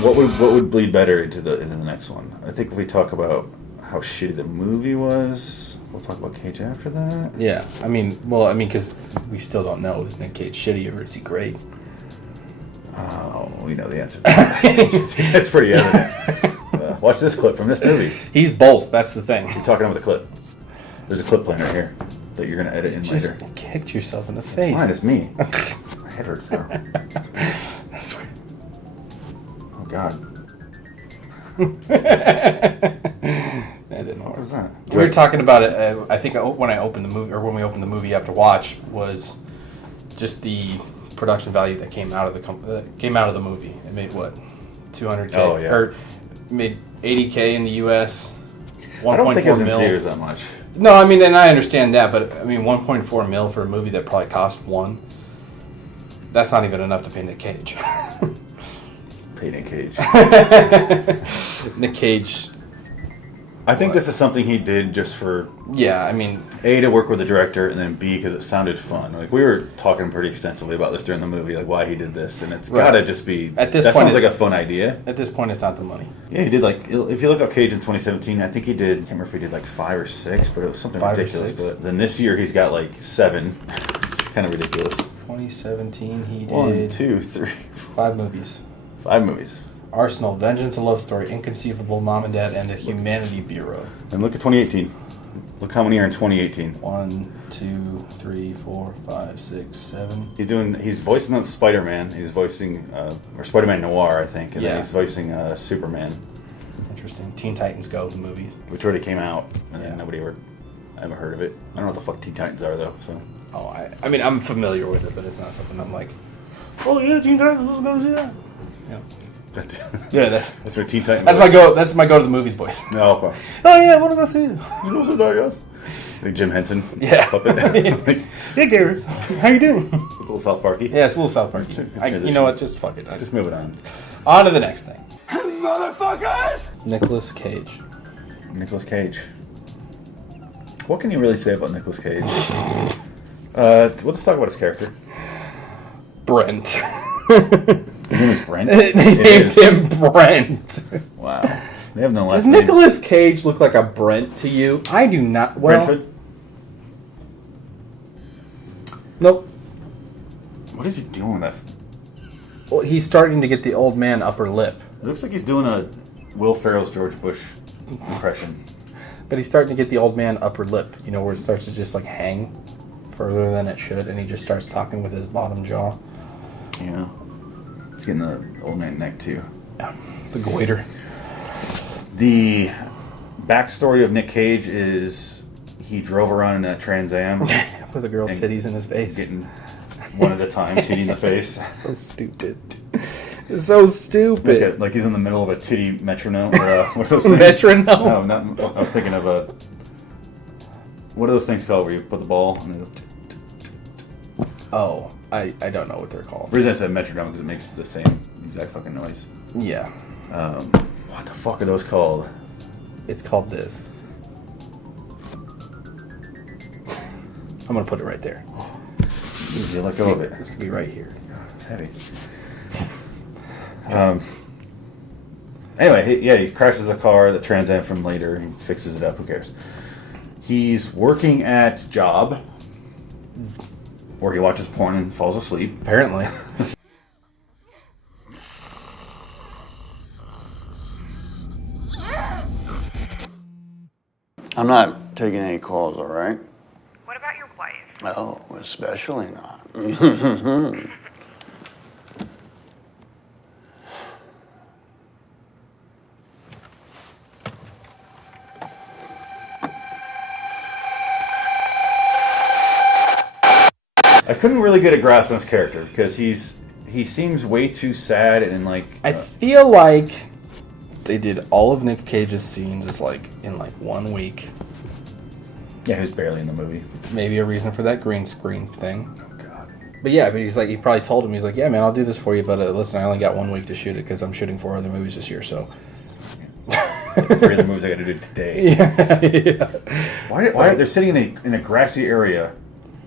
What would bleed better into the next one? I think if we talk about how shitty the movie was, we'll talk about Cage after that. Yeah, because we still don't know, is Nick Cage shitty or is he great? Oh, we know the answer. That's pretty evident. Watch this clip from this movie. He's both. That's the thing. You're talking about the clip. There's a clip playing right here that you're gonna edit in later. Just kicked yourself in the face. It's fine. It's me. My head hurts now. That's weird. Oh God. That didn't work. What was that? We were talking about it. I think when we opened the movie up to watch, was just the production value that came out of the movie. It made what, $200K? Oh yeah. Or made $80K in the U.S. I don't think it was in theaters that much. No, I mean, and I understand that, but I mean, 1.4 mil for a movie that probably cost $1. That's not even enough to pay Nick Cage. Pay Nick Cage. Nick Cage. I think this is something he did just for... Yeah, I mean... A, to work with the director, and then B, because it sounded fun. Like, we were talking pretty extensively about this during the movie, like, why he did this, and it's gotta just be... At this that point, sounds like a fun idea. At this point, it's not the money. Yeah, he did, like... If you look up Cage in 2017, I think he did... I can't remember if he did, like, 5 or 6, but it was something ridiculous. But then this year, he's got, like, 7. It's kind of ridiculous. 2017, he did... 1, 2, 3... 5 movies. 5 movies. Arsenal, Vengeance, A Love Story, Inconceivable, Mom and Dad, and The Humanity Bureau. And look at 2018. Look how many are in 2018. 1, 2, 3, 4, 5, 6, 7. He's voicing the Spider-Man. He's voicing, or Spider-Man Noir, I think. And then he's voicing Superman. Interesting. Teen Titans Go, the movie. Which already came out, and then I haven't heard of it. I don't know what the fuck Teen Titans are, though, so. Oh, I mean, I'm familiar with it, but it's not something I'm like, oh yeah, Teen Titans, let's go see that. Yeah. Yeah, that's what Teen Titans. That's my go to the movies voice. No. Okay. Oh yeah, what am I saying? You know what I guess? Like Jim Henson. Yeah. Puppet. Hey Garrett, how you doing? It's a little South Parky. Yeah, it's a little South Parky. You know what? Just fuck it. Just move it on. On to the next thing. Motherfuckers! Nicolas Cage. Nicolas Cage. What can you really say about Nicolas Cage? Let's talk about his character. Brent. His name is Brent? They named him Brent. Wow. They have no last Does names. Nicolas Cage look like a Brent to you? I do not. Well, Brentford? Nope. What is he doing with that? Well, he's starting to get the old man upper lip. It looks like he's doing a Will Ferrell's George Bush impression. But he's starting to get the old man upper lip, you know, where it starts to just like hang further than it should, and he just starts talking with his bottom jaw. Yeah. He's getting the old man neck too. Yeah. The goiter. The backstory of Nick Cage is he drove around in a Trans Am with a girl's titties in his face. Getting one at a time, titty in the face. So stupid. It's so stupid. Like he's in the middle of a titty metronome. Or, what are those things? Metronome? No, not. I was thinking of a. What are those things called where you put the ball and it goes? Oh, I don't know what they're called. The reason I said metronome because it makes the same exact fucking noise. Yeah. What the fuck are those called? It's called this. I'm gonna put it right there. You let go of it. This could be right here. It's heavy. Anyway, he crashes a car, the Trans Am from later, he fixes it up, who cares? He's working at job where he watches porn and falls asleep. Apparently. I'm not taking any calls, all right? What about your wife? Oh, especially not. I couldn't really get a grasp on his character because he seems way too sad and like. I feel like they did all of Nick Cage's scenes in 1 week. Yeah, he was barely in the movie. Maybe a reason for that green screen thing. Oh God. But yeah, but he probably told him, he's like, yeah, man, I'll do this for you, but listen, I only got 1 week to shoot it because I'm shooting 4 other movies this year, so. Yeah. 3 other movies I got to do today. Yeah. Why they're sitting in a grassy area?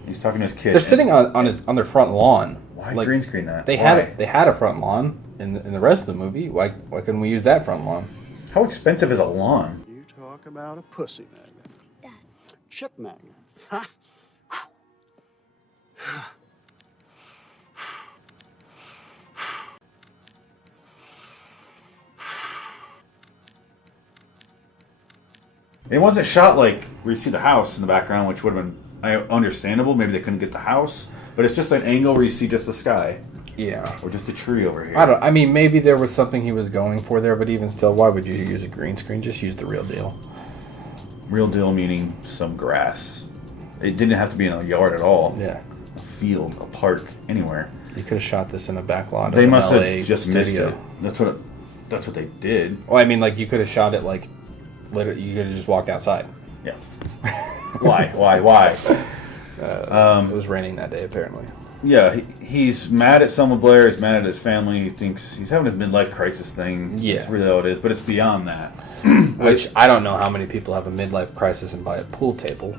He's talking to his kid. They're sitting on their front lawn. Why green screen that? They had a front lawn in the rest of the movie. Why couldn't we use that front lawn? How expensive is a lawn? You talk about a pussy magnet. Dad. Chick magnet. Huh? It wasn't shot like where you see the house in the background, which would have been understandable. Maybe they couldn't get the house, but it's just an angle where you see just the sky. Yeah. Or just a tree over here. I mean, maybe there was something he was going for there, but even still, why would you use a green screen? Just use the real deal. Real deal meaning some grass. It didn't have to be in a yard at all. Yeah. A field, a park, anywhere. You could have shot this in a back lot. They of must an have LA just studio. missed it. That's what they did. Well, I mean, like, you could have shot it, like, literally, you could have just walked outside. Yeah. Why? It was raining that day, apparently. Yeah, he's mad at Selma Blair. He's mad at his family. He thinks he's having a midlife crisis thing. Yeah. That's really all it is, but it's beyond that. Which, I don't know how many people have a midlife crisis and buy a pool table.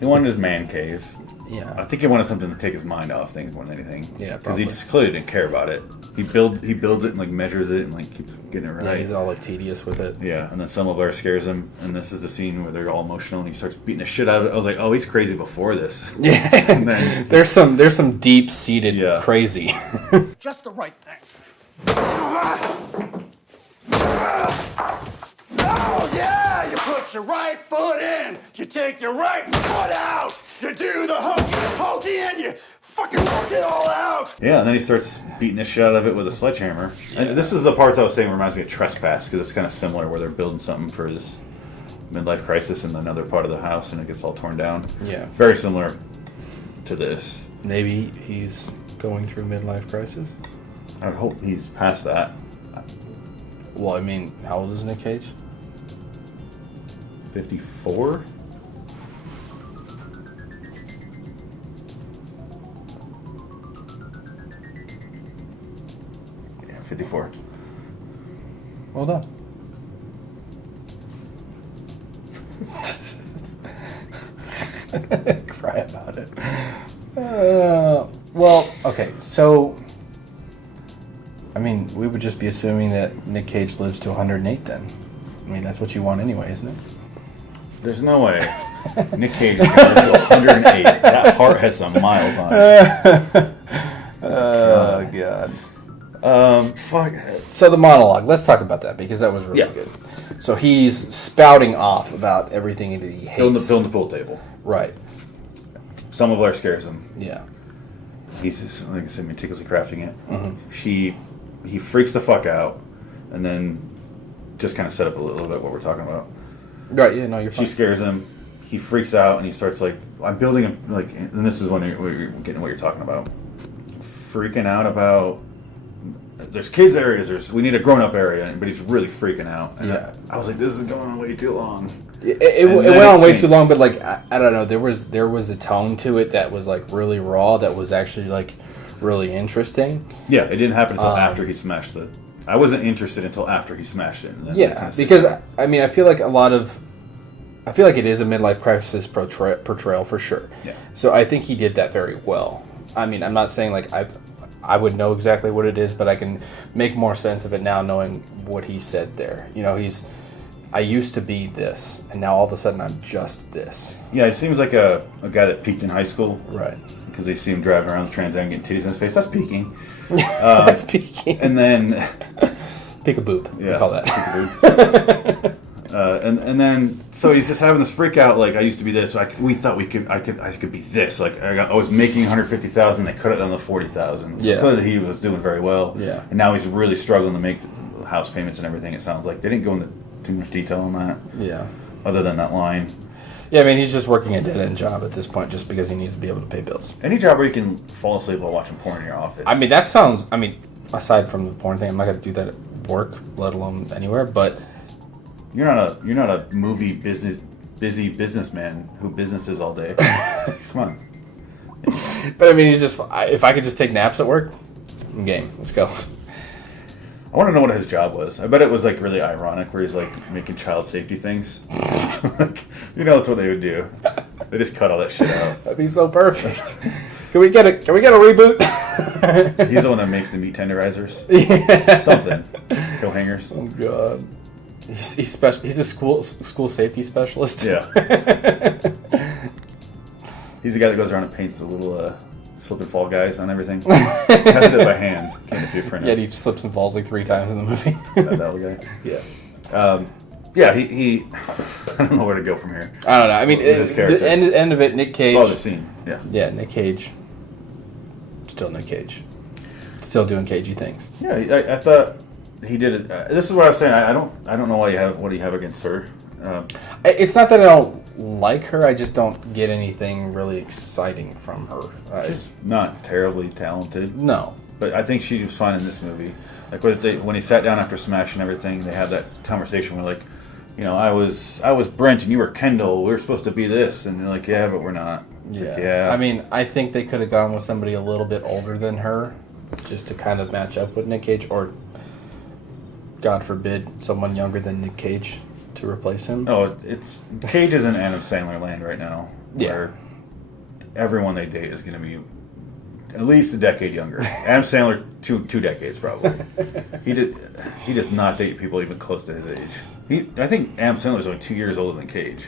He wanted his man cave. I Yeah. think he wanted something to take his mind off things more than anything. Yeah, because he probably. just clearly didn't care about it. He builds it and like measures it and like keeps getting it right. Yeah, he's all, like, tedious with it. Yeah, and then Selma Blair scares him, and this is the scene where they're all emotional, and he starts beating the shit out of it. I was like, oh, he's crazy before this. Yeah. And then There's some deep-seated Yeah. crazy. Just the right thing. Oh, yeah! You put your right foot in. You take your right foot out. You do the hokey pokey, and you fucking work it all out. yeah, and then he starts beating the shit out of it with a sledgehammer. And this is the parts I was saying reminds me of Trespass, because it's kind of similar, where they're building something for his midlife crisis in another part of the house, and it gets all torn down. Yeah. Very similar to this. Maybe he's going through midlife crisis. I hope he's past that. Well, I mean, how old is Nick Cage? 54? Yeah, 54. Well done. Cry about it. Well, okay, so I mean, we would just be assuming that Nick Cage lives to 108 then. I mean, that's what you want anyway, isn't it? There's no way. Nick Cage is going to live to 108. That heart has some miles on it. Oh, God. Fuck. So the monologue, let's talk about that because that was really Yeah. good. So he's spouting off about everything that he hates. Building the pool table. Right. Selma Blair scares him. Yeah. He's just, like I said, meticulously crafting it. He freaks the fuck out, and then just kind of set up a little bit what we're talking about. Right, yeah, no, you're fine. She scares him. He freaks out, and he starts like, I'm building a, like, and this is when you're getting what you're talking about. Freaking out about, there's kids areas, we need a grown-up area, but he's really freaking out. And Yeah. I was like, this is going on way too long. It And went then on it way changed. too long, but like I don't know, there was a tone to it that was like really raw, that was actually like really interesting. Yeah, it didn't happen until after he smashed it. I wasn't interested until after he smashed it. And then Yeah, kind of because I mean, I feel like it is a midlife crisis portrayal for sure. Yeah. So I think he did that very well. I mean, I'm not saying like I would know exactly what it is, but I can make more sense of it now knowing what he said there. You know, I used to be this, and now all of a sudden I'm just this. Yeah, it seems like a guy that peaked in high school. Right. Because they see him driving around the Trans Am getting titties in his face. That's peaking. That's peeking. And then, Peek-a-boop. yeah, We call that. and then, so he's just having this freak out. Like, I used to be this. So we thought I could be this. Like, I was making 150,000. They cut it down to 40,000. So Yeah. clearly he was doing very well. Yeah. And now he's really struggling to make the house payments and everything. It sounds like they didn't go into too much detail on that, Yeah. other than that line. Yeah, I mean, he's just working a dead-end job at this point just because he needs to be able to pay bills. Any job where you can fall asleep while watching porn in your office. I mean, aside from the porn thing, I'm not going to do that at work, let alone anywhere, but You're not a movie busy businessman who businesses all day. Come on. I mean, he's just, if I could just take naps at work, I'm game. Let's go. I want to know what his job was. I bet it was like really ironic, where he's like making child safety things. Like, that's what they would do. They just cut all that shit out. That'd be so perfect. Can we get a reboot? He's the one that makes the meat tenderizers. Yeah. Something. Coat hangers. Oh god. He's special. He's a school safety specialist. Yeah. He's the guy that goes around and paints the little slip and fall guys on everything. He has to do it by hand. Can't if you print it. Yeah, he slips and falls like 3 times in the movie. That little guy. Yeah. Yeah, he I don't know where to go from here. I don't know. I mean, His character. the end of it, Nick Cage. Oh, the scene. Yeah. Yeah, Nick Cage. Still Nick Cage. Still doing cagey things. Yeah, I thought he did it. This is what I was saying. I don't know what you have against her. It's not that I don't like her. I just don't get anything really exciting from her. She's not terribly talented. No. But I think she was fine in this movie. Like when he sat down after smashing everything, they had that conversation where like, I was Brent and you were Kendall. We were supposed to be this, and they're like, yeah, but we're not. It's Yeah. like, yeah. I mean, I think they could have gone with somebody a little bit older than her, just to kind of match up with Nick Cage, or God forbid, someone younger than Nick Cage to replace him. Oh, Cage is in Adam Sandler land right now, where everyone they date is going to be at least a decade younger. Adam Sandler, two decades probably. He does not date people even close to his age. I think Adam Sandler's only 2 years older than Cage,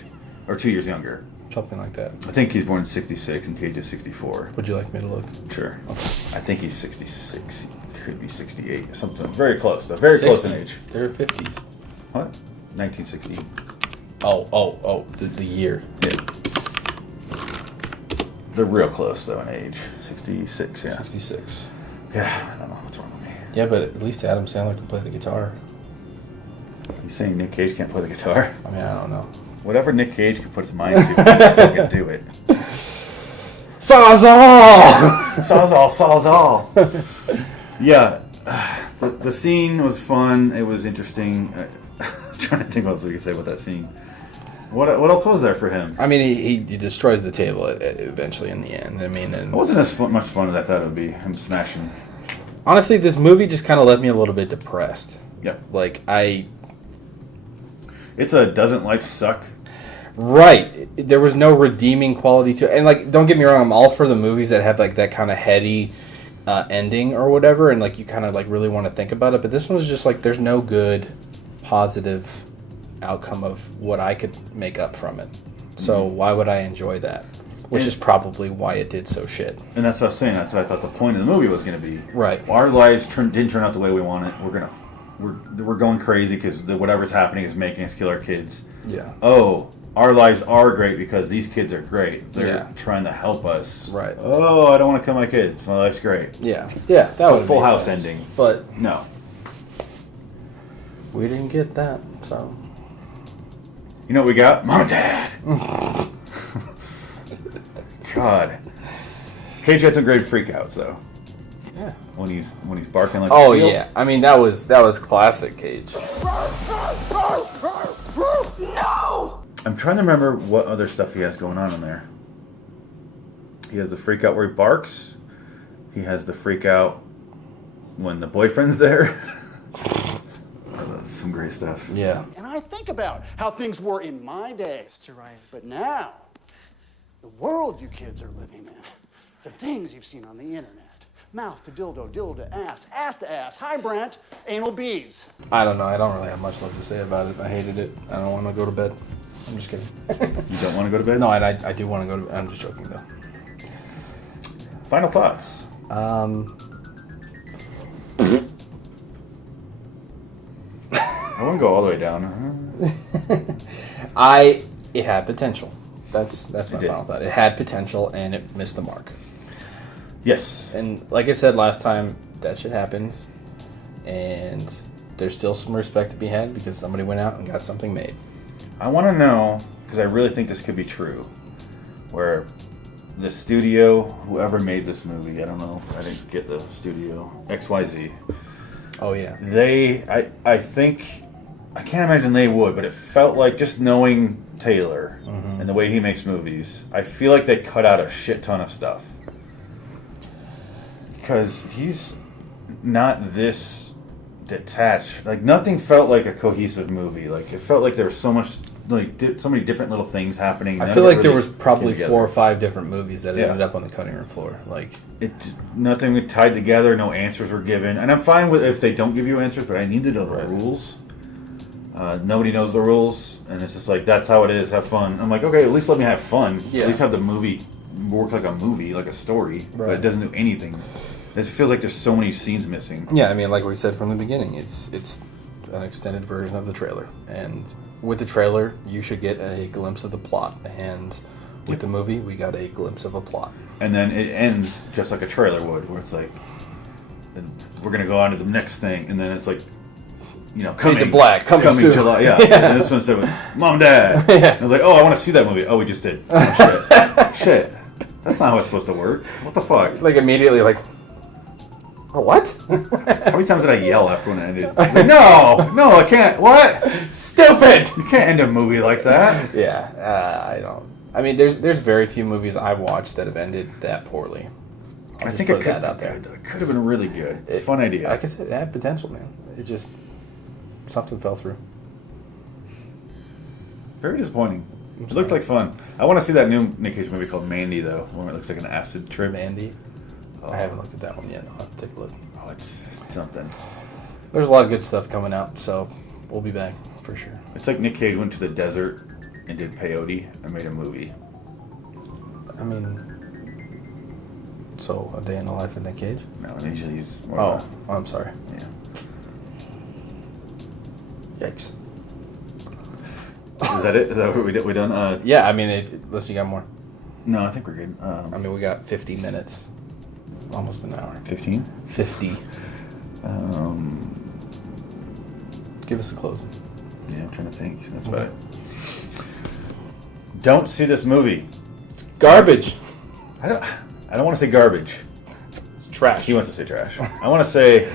or 2 years younger. Something like that. I think he's born in '66 and Cage is '64. Would you like me to look? Sure. Okay. I think he's 66. He could be 68. Something very close. Though. Very close in age. They're 50s. What? 1960. Oh, the year. Yeah. They're real close though in age. 66. Yeah. 66. Yeah. I don't know what's wrong with me. Yeah, but at least Adam Sandler can play the guitar. You saying Nick Cage can't play the guitar? I mean, I don't know. Whatever Nick Cage can put his mind to, he can fucking do it. Sawzall! Sawzall. Yeah. The scene was fun. It was interesting. I'm trying to think what else we could say about that scene. What else was there for him? I mean, he destroys the table eventually in the end. I mean, and It wasn't as much fun as I thought it would be. Him smashing. honestly, this movie just kind of left me a little bit depressed. Yep. Like, It's a doesn't life suck? Right. There was no redeeming quality to it. And, like, don't get me wrong, I'm all for the movies that have, like, that kind of heady ending or whatever, and, like, you kind of, like, really want to think about it. But this one was just, like, there's no good, positive outcome of what I could make up from it. So why would I enjoy that? Which is probably why it did so shit. And that's what I was saying. That's what I thought the point of the movie was going to be. Right. Our lives didn't turn out the way we want it. We're going crazy because whatever's happening is making us kill our kids. Yeah. Oh, our lives are great because these kids are great. They're Yeah. trying to help us. Right. Oh, I don't want to kill my kids. My life's great. Yeah. Yeah, that was A Full House ending. But No. we didn't get that, so. You know what we got? Mom and Dad. God. Cage had some great freakouts though. Yeah. When he's barking like Oh a seal. yeah. I mean, that was classic Cage. No! I'm trying to remember what other stuff he has going on in there. He has the freak out where he barks. He has the freak out when the boyfriend's there. That's some great stuff. Yeah. And I think about how things were in my day. Mr. Ryan. But now, the world you kids are living in, the things you've seen on the internet, mouth to dildo, dildo to ass to ass, hi Brent, anal beads. I don't know. I don't really have much left to say about it. I hated it. I don't want to go to bed. I'm just kidding. You don't want to go to bed? No, I do want to go to bed. I'm just joking, though. Final thoughts. I wouldn't go all the way down. It had potential. That's my did. final thought. It had potential, and it missed the mark. Yes. And like I said last time, that shit happens, and there's still some respect to be had because somebody went out and got something made. I want to know, because I really think this could be true, where the studio, whoever made this movie, I don't know, I didn't get the studio, XYZ, Oh yeah. I think, I can't imagine they would, but it felt like just knowing Taylor and the way he makes movies, I feel like they cut out a shit ton of stuff. Because he's not this detached. Like nothing felt like a cohesive movie. Like it felt like there was so much, like so many different little things happening. I feel like there was probably 4 or 5 different movies that ended up on the cutting room floor. Like nothing tied together. No answers were given, and I'm fine with if they don't give you answers. But I need to know the rules. Nobody knows the rules, and it's just like that's how it is. Have fun. I'm like, okay, at least let me have fun. Yeah. At least have the movie work like a movie, like a story. Right. But it doesn't do anything. It feels like there's so many scenes missing. Yeah, I mean, like we said from the beginning, it's an extended version of the trailer, and with the trailer, you should get a glimpse of the plot, and with the movie, we got a glimpse of a plot. And then it ends just like a trailer would, where it's like, we're gonna go on to the next thing, and then it's like, you know, coming coming soon. July, yeah. And this one said, Mom, Dad. Yeah. I was like, oh, I want to see that movie. Oh, we just did. Oh, shit. That's not how it's supposed to work. What the fuck? Like immediately, like, oh, what? How many times did I yell after when it ended? I was like, no, I can't. What? Stupid. You can't end a movie like that. Yeah, I don't. I mean, there's very few movies I've watched that have ended that poorly. I think it could have been really good. Fun idea. Like I said, it had potential, man. It just something fell through. Very disappointing. It looked like fun. I want to see that new Nick Cage movie called Mandy, though, where it looks like an acid trip. Mandy? I haven't looked at that one yet. I'll have to take a look. Oh, it's something. There's a lot of good stuff coming out, so we'll be back for sure. It's like Nick Cage went to the desert and did peyote and made a movie. I mean, so A Day in the Life of Nick Cage? No, I mean, he's more Oh, I'm sorry. yeah. Yikes. Is that it? Is that what we did? We done? Yeah, I mean, unless you got more. No, I think we're good. I mean, we got 50 minutes. Almost an hour. 15? 50. Give us a closing. Yeah, I'm trying to think. That's about it. Don't see this movie. Garbage. I don't want to say garbage. It's trash. He wants to say trash. I want to say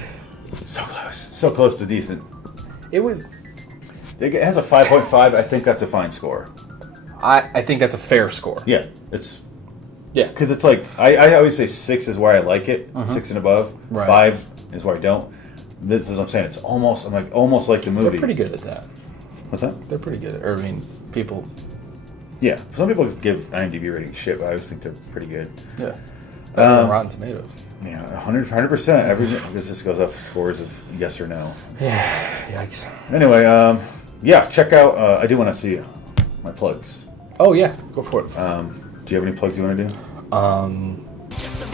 so close to decent. It was. It has a 5.5. I think that's a fine score. I think that's a fair score. Yeah, it's. Yeah. Because it's like, I always say 6 is where I like it, 6 and above. Right. 5 is where I don't. This is what I'm saying. It's almost like the movie. They're pretty good at that. What's that? They're pretty good. I mean, people. Yeah. Some people give IMDb ratings shit, but I always think they're pretty good. Yeah. Better than Rotten Tomatoes. Yeah, 100%. Everything. Because this goes up scores of yes or no. Yeah. Yikes. Anyway, yeah, check out. I do want to see my plugs. Oh, yeah. Go for it. Do you have any plugs you want to do? Just a